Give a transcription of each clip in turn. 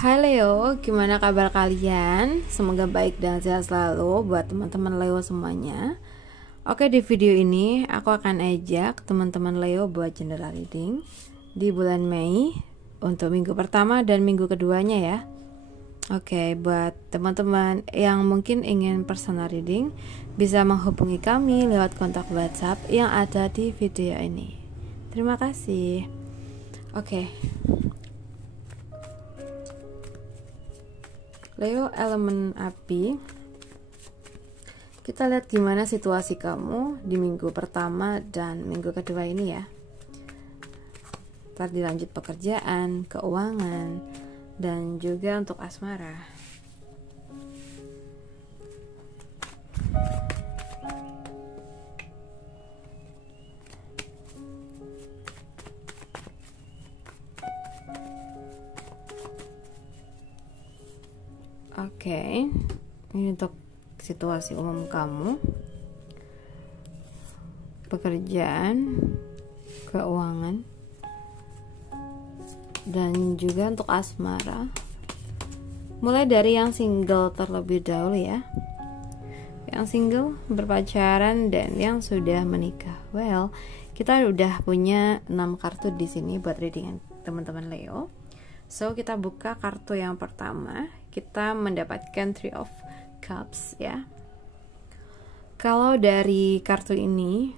Hai Leo, gimana kabar kalian? Semoga baik dan sehat selalu buat teman-teman Leo semuanya. Oke, di video ini aku akan ajak teman-teman Leo buat general reading di bulan Mei untuk minggu pertama dan minggu keduanya ya. Oke, buat teman-teman yang mungkin ingin personal reading bisa menghubungi kami lewat kontak WhatsApp yang ada di video ini. Terima kasih. Oke. Leo elemen api. Kita lihat gimana situasi kamu di minggu pertama dan minggu kedua ini ya. Ntar dilanjut pekerjaan, keuangan, dan juga untuk asmara. Oke, ini untuk situasi umum kamu, pekerjaan, keuangan, dan juga untuk asmara. Mulai dari yang single terlebih dahulu ya. Yang single, berpacaran, dan yang sudah menikah. Well, kita udah punya 6 kartu di sini buat readingan teman-teman Leo. So, kita buka kartu yang pertama. Kita mendapatkan Three of Cups ya. Kalau dari kartu ini,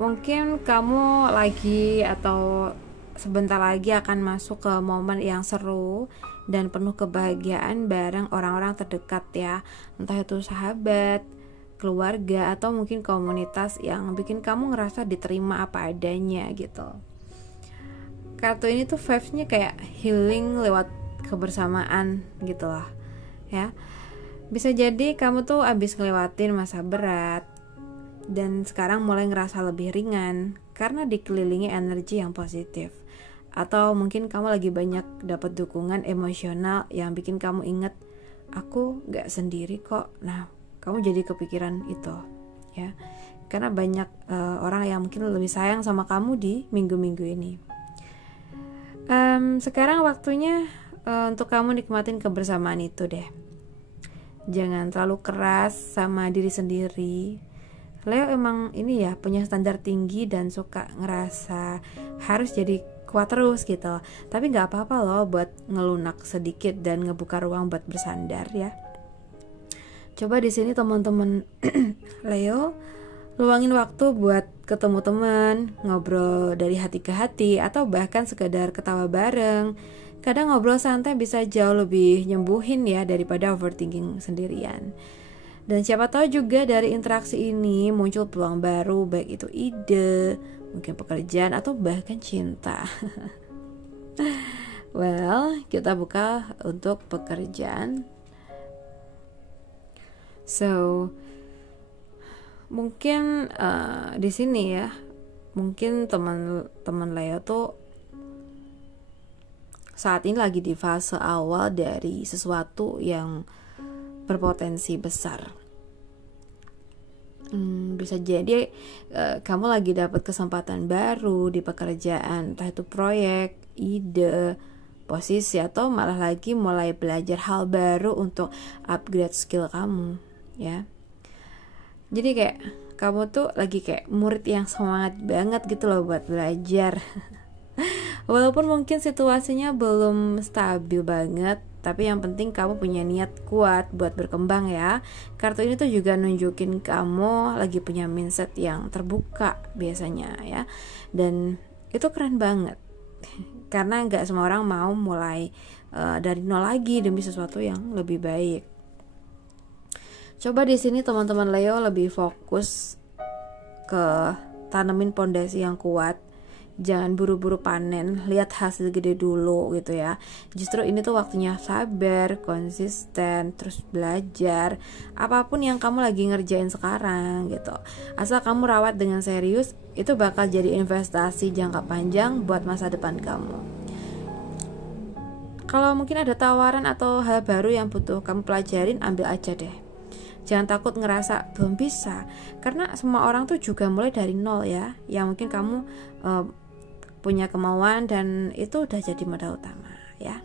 mungkin kamu lagi atau sebentar lagi akan masuk ke momen yang seru dan penuh kebahagiaan bareng orang-orang terdekat ya. Entah itu sahabat, keluarga, atau mungkin komunitas yang bikin kamu ngerasa diterima apa adanya gitu. Kartu ini tuh vibes-nya kayak healing lewat kebersamaan gitu loh ya. Bisa jadi kamu tuh abis ngelewatin masa berat dan sekarang mulai ngerasa lebih ringan karena dikelilingi energi yang positif. Atau mungkin kamu lagi banyak dapat dukungan emosional yang bikin kamu inget, aku gak sendiri kok. Nah, kamu jadi kepikiran itu ya, karena banyak orang yang mungkin lebih sayang sama kamu di minggu-minggu ini. Sekarang waktunya untuk kamu nikmatin kebersamaan itu deh. Jangan terlalu keras sama diri sendiri. Leo emang ini ya, punya standar tinggi dan suka ngerasa harus jadi kuat terus gitu. Tapi gak apa-apa loh buat ngelunak sedikit dan ngebuka ruang buat bersandar ya. Coba di sini teman-teman Leo luangin waktu buat ketemu teman, ngobrol dari hati ke hati, atau bahkan sekedar ketawa bareng. Kadang ngobrol santai bisa jauh lebih nyembuhin ya daripada overthinking sendirian. Dan siapa tahu juga dari interaksi ini muncul peluang baru, baik itu ide, mungkin pekerjaan, atau bahkan cinta. Well, kita buka untuk pekerjaan. So, mungkin di sini ya, mungkin teman-teman Leo tuh saat ini lagi di fase awal dari sesuatu yang berpotensi besar. Bisa jadi kamu lagi dapat kesempatan baru di pekerjaan, entah itu proyek, ide, posisi, atau malah lagi mulai belajar hal baru untuk upgrade skill kamu ya. Jadi kayak kamu tuh lagi kayak murid yang semangat banget gitu loh buat belajar. Walaupun mungkin situasinya belum stabil banget, tapi yang penting kamu punya niat kuat buat berkembang ya. Kartu ini tuh juga nunjukin kamu lagi punya mindset yang terbuka biasanya ya. Dan itu keren banget. Karena gak semua orang mau mulai dari nol lagi demi sesuatu yang lebih baik. Coba di sini teman-teman Leo lebih fokus ke tanemin pondasi yang kuat. Jangan buru-buru panen, lihat hasil gede dulu gitu ya. Justru ini tuh waktunya sabar, konsisten, terus belajar apapun yang kamu lagi ngerjain sekarang gitu. Asal kamu rawat dengan serius, itu bakal jadi investasi jangka panjang buat masa depan kamu. Kalau mungkin ada tawaran atau hal baru yang butuh kamu pelajarin, ambil aja deh. Jangan takut ngerasa belum bisa, karena semua orang tuh juga mulai dari nol ya. Yang mungkin kamu punya kemauan dan itu udah jadi modal utama ya.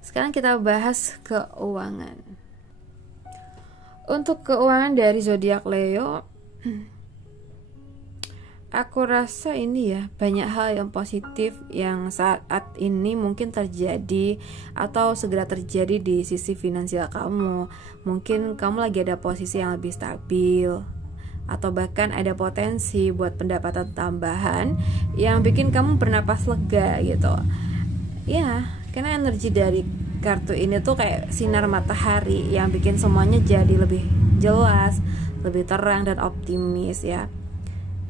Sekarang kita bahas keuangan. Untuk keuangan dari zodiak Leo, aku rasa ini ya, banyak hal yang positif yang saat ini mungkin terjadi atau segera terjadi di sisi finansial kamu. Mungkin kamu lagi ada posisi yang lebih stabil, atau bahkan ada potensi buat pendapatan tambahan yang bikin kamu bernapas lega gitu. Ya, karena energi dari kartu ini tuh kayak sinar matahari yang bikin semuanya jadi lebih jelas, lebih terang dan optimis ya.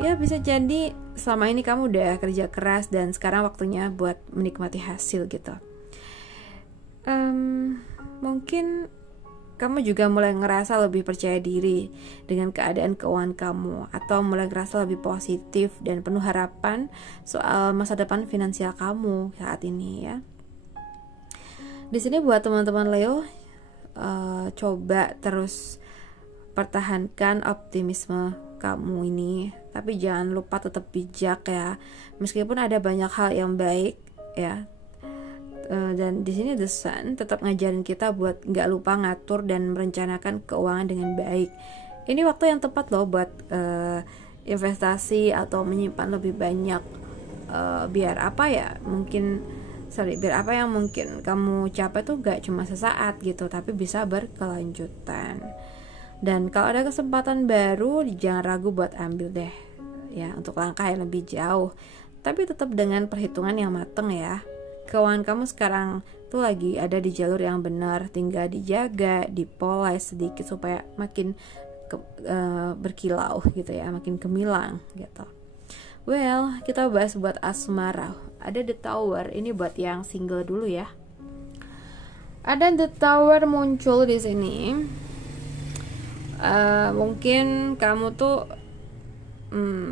Ya, bisa jadi selama ini kamu udah kerja keras dan sekarang waktunya buat menikmati hasil gitu. Mungkin kamu juga mulai ngerasa lebih percaya diri dengan keadaan keuangan kamu, atau mulai ngerasa lebih positif dan penuh harapan soal masa depan finansial kamu saat ini ya. Di sini buat teman-teman Leo, coba terus pertahankan optimisme kamu ini, tapi jangan lupa tetap bijak ya. Meskipun ada banyak hal yang baik ya, dan di sini The Sun tetap ngajarin kita buat nggak lupa ngatur dan merencanakan keuangan dengan baik. Ini waktu yang tepat loh buat investasi atau menyimpan lebih banyak, biar apa yang mungkin kamu capai tuh gak cuma sesaat gitu, tapi bisa berkelanjutan. Dan kalau ada kesempatan baru, jangan ragu buat ambil deh ya, untuk langkah yang lebih jauh, tapi tetap dengan perhitungan yang mateng ya. Keuangan kamu sekarang tuh lagi ada di jalur yang benar, tinggal dijaga, dipoles sedikit supaya makin berkilau gitu ya, makin gemilang gitu. Well, kita bahas buat asmara. Ada The Tower, ini buat yang single dulu ya. Ada The Tower muncul di sini. Mungkin kamu tuh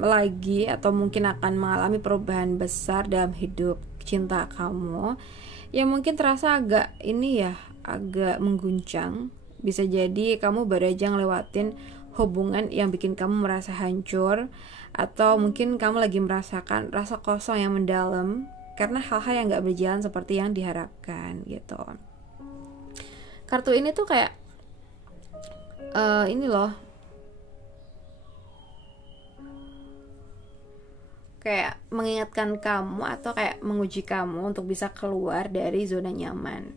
lagi atau mungkin akan mengalami perubahan besar dalam hidup cinta kamu, yang mungkin terasa agak mengguncang. Bisa jadi kamu baru aja ngelewatin hubungan yang bikin kamu merasa hancur, atau mungkin kamu lagi merasakan rasa kosong yang mendalam karena hal-hal yang gak berjalan seperti yang diharapkan gitu. Kartu ini tuh kayak ini loh, kayak mengingatkan kamu atau kayak menguji kamu untuk bisa keluar dari zona nyaman.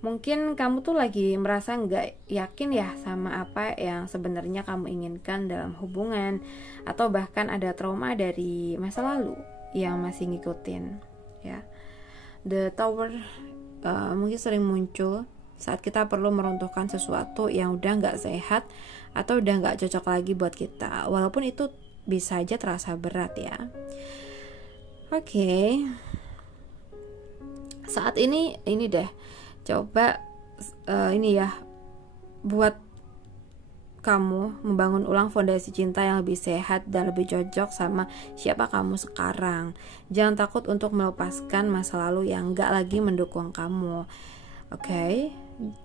Mungkin kamu tuh lagi merasa nggak yakin ya sama apa yang sebenarnya kamu inginkan dalam hubungan, atau bahkan ada trauma dari masa lalu yang masih ngikutin ya. The Tower mungkin sering muncul saat kita perlu meruntuhkan sesuatu yang udah nggak sehat atau udah nggak cocok lagi buat kita, walaupun itu bisa aja terasa berat ya. Oke. Saat ini deh, coba ini ya, buat kamu membangun ulang fondasi cinta yang lebih sehat dan lebih cocok sama siapa kamu sekarang. Jangan takut untuk melepaskan masa lalu yang gak lagi mendukung kamu. Oke?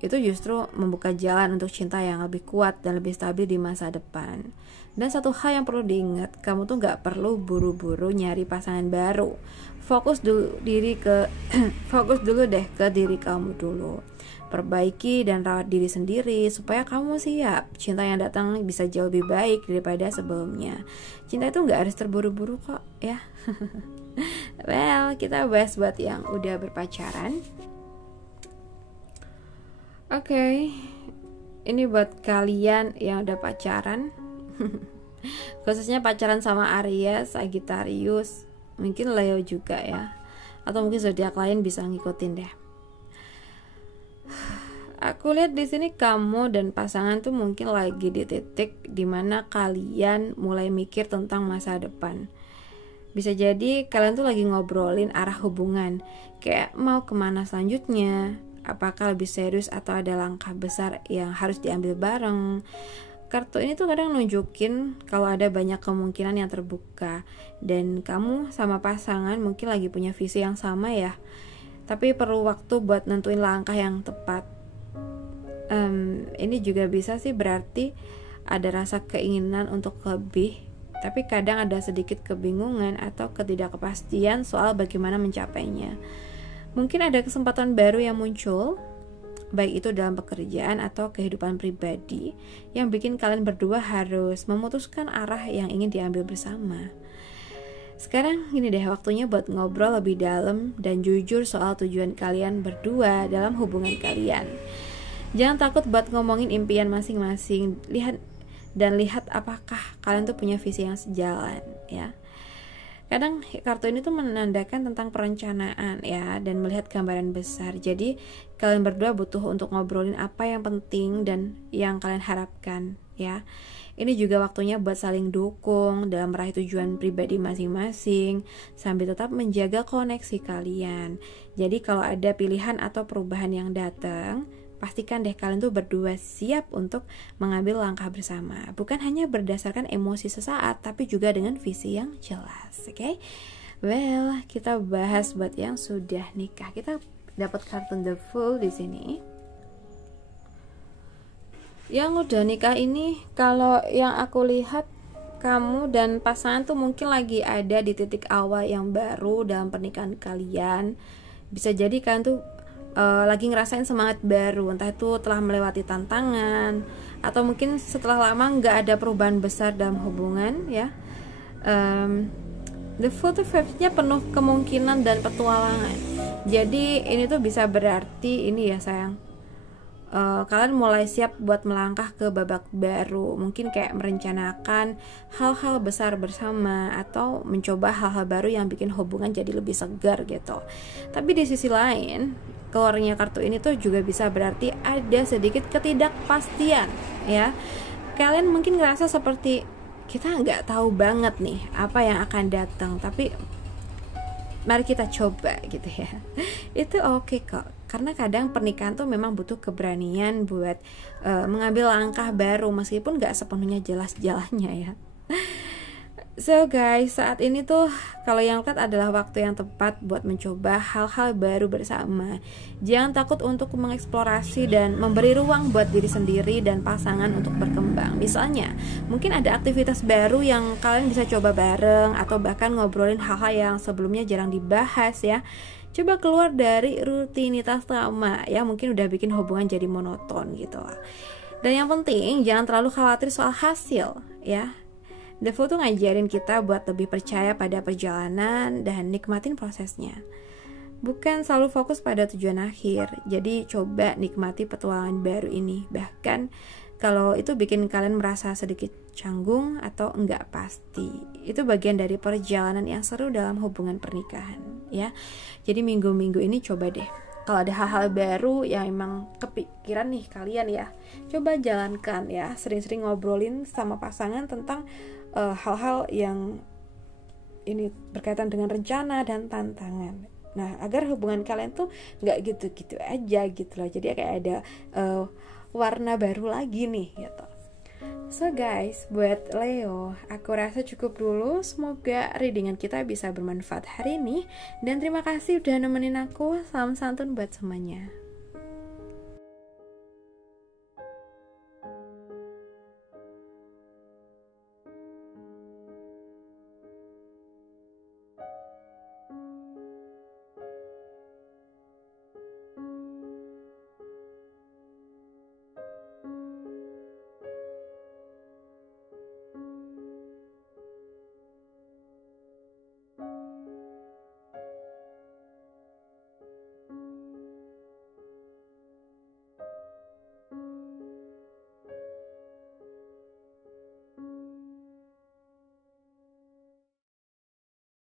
Itu justru membuka jalan untuk cinta yang lebih kuat dan lebih stabil di masa depan. Dan satu hal yang perlu diingat, kamu tuh gak perlu buru-buru nyari pasangan baru. Fokus dulu deh ke diri kamu dulu. Perbaiki dan rawat diri sendiri supaya kamu siap. Cinta yang datang bisa jauh lebih baik daripada sebelumnya. Cinta itu gak harus terburu-buru kok ya. Well, kita bahas buat yang udah berpacaran. Oke. Ini buat kalian yang udah pacaran. Khususnya pacaran sama Aries, Sagittarius, mungkin Leo juga ya, atau mungkin zodiak lain bisa ngikutin deh. Aku lihat di sini kamu dan pasangan tuh mungkin lagi di titik dimana kalian mulai mikir tentang masa depan. Bisa jadi kalian tuh lagi ngobrolin arah hubungan, kayak mau kemana selanjutnya, apakah lebih serius atau ada langkah besar yang harus diambil bareng. Kartu ini tuh kadang nunjukin kalau ada banyak kemungkinan yang terbuka, dan kamu sama pasangan mungkin lagi punya visi yang sama ya, tapi perlu waktu buat nentuin langkah yang tepat. Ini juga bisa sih berarti ada rasa keinginan untuk lebih, tapi kadang ada sedikit kebingungan atau ketidakpastian soal bagaimana mencapainya. Mungkin ada kesempatan baru yang muncul, baik itu dalam pekerjaan atau kehidupan pribadi, yang bikin kalian berdua harus memutuskan arah yang ingin diambil bersama. Sekarang gini deh, waktunya buat ngobrol lebih dalam dan jujur soal tujuan kalian berdua dalam hubungan kalian. Jangan takut buat ngomongin impian masing-masing. Lihat apakah kalian tuh punya visi yang sejalan, ya. Kadang kartu ini tuh menandakan tentang perencanaan, ya, dan melihat gambaran besar. Jadi kalian berdua butuh untuk ngobrolin apa yang penting dan yang kalian harapkan, ya. Ini juga waktunya buat saling dukung dalam meraih tujuan pribadi masing-masing sambil tetap menjaga koneksi kalian. Jadi kalau ada pilihan atau perubahan yang datang, pastikan deh kalian tuh berdua siap untuk mengambil langkah bersama. Bukan hanya berdasarkan emosi sesaat, tapi juga dengan visi yang jelas. Oke? Well, kita bahas buat yang sudah nikah. Kita dapat kartu The Fool di sini. Yang udah nikah ini, kalau yang aku lihat, kamu dan pasangan tuh mungkin lagi ada di titik awal yang baru dalam pernikahan kalian. Bisa jadi kalian tuh lagi ngerasain semangat baru, entah itu telah melewati tantangan atau mungkin setelah lama nggak ada perubahan besar dalam hubungan, ya. The Fool nya penuh kemungkinan dan petualangan. Jadi ini tuh bisa berarti ini ya sayang, kalian mulai siap buat melangkah ke babak baru. Mungkin kayak merencanakan hal-hal besar bersama atau mencoba hal-hal baru yang bikin hubungan jadi lebih segar gitu. Tapi di sisi lain, keluarnya kartu ini tuh juga bisa berarti ada sedikit ketidakpastian, ya. Kalian mungkin ngerasa seperti kita nggak tahu banget nih apa yang akan datang, tapi mari kita coba gitu ya. Itu oke kok, karena kadang pernikahan tuh memang butuh keberanian buat mengambil langkah baru meskipun nggak sepenuhnya jelas jalannya, ya. So guys, saat ini tuh kalau yang lihat adalah waktu yang tepat buat mencoba hal-hal baru bersama. Jangan takut untuk mengeksplorasi dan memberi ruang buat diri sendiri dan pasangan untuk berkembang. Misalnya, mungkin ada aktivitas baru yang kalian bisa coba bareng, atau bahkan ngobrolin hal-hal yang sebelumnya jarang dibahas, ya. Coba keluar dari rutinitas lama, ya, mungkin udah bikin hubungan jadi monoton gitu. Dan yang penting jangan terlalu khawatir soal hasil, ya. The Fool tuh ngajarin kita buat lebih percaya pada perjalanan dan nikmatin prosesnya. Bukan selalu fokus pada tujuan akhir. Jadi coba nikmati petualangan baru ini. Bahkan kalau itu bikin kalian merasa sedikit canggung atau enggak pasti, itu bagian dari perjalanan yang seru dalam hubungan pernikahan, ya. Jadi minggu-minggu ini coba deh, kalau ada hal-hal baru yang emang kepikiran nih kalian, ya, coba jalankan, ya. Sering-sering ngobrolin sama pasangan tentang hal-hal yang ini berkaitan dengan rencana dan tantangan. Nah, agar hubungan kalian tuh nggak gitu-gitu aja gitu loh. Jadi kayak ada warna baru lagi nih gitu. So guys, buat Leo, aku rasa cukup dulu. Semoga readingan kita bisa bermanfaat hari ini. Dan terima kasih udah nemenin aku. Salam santun buat semuanya.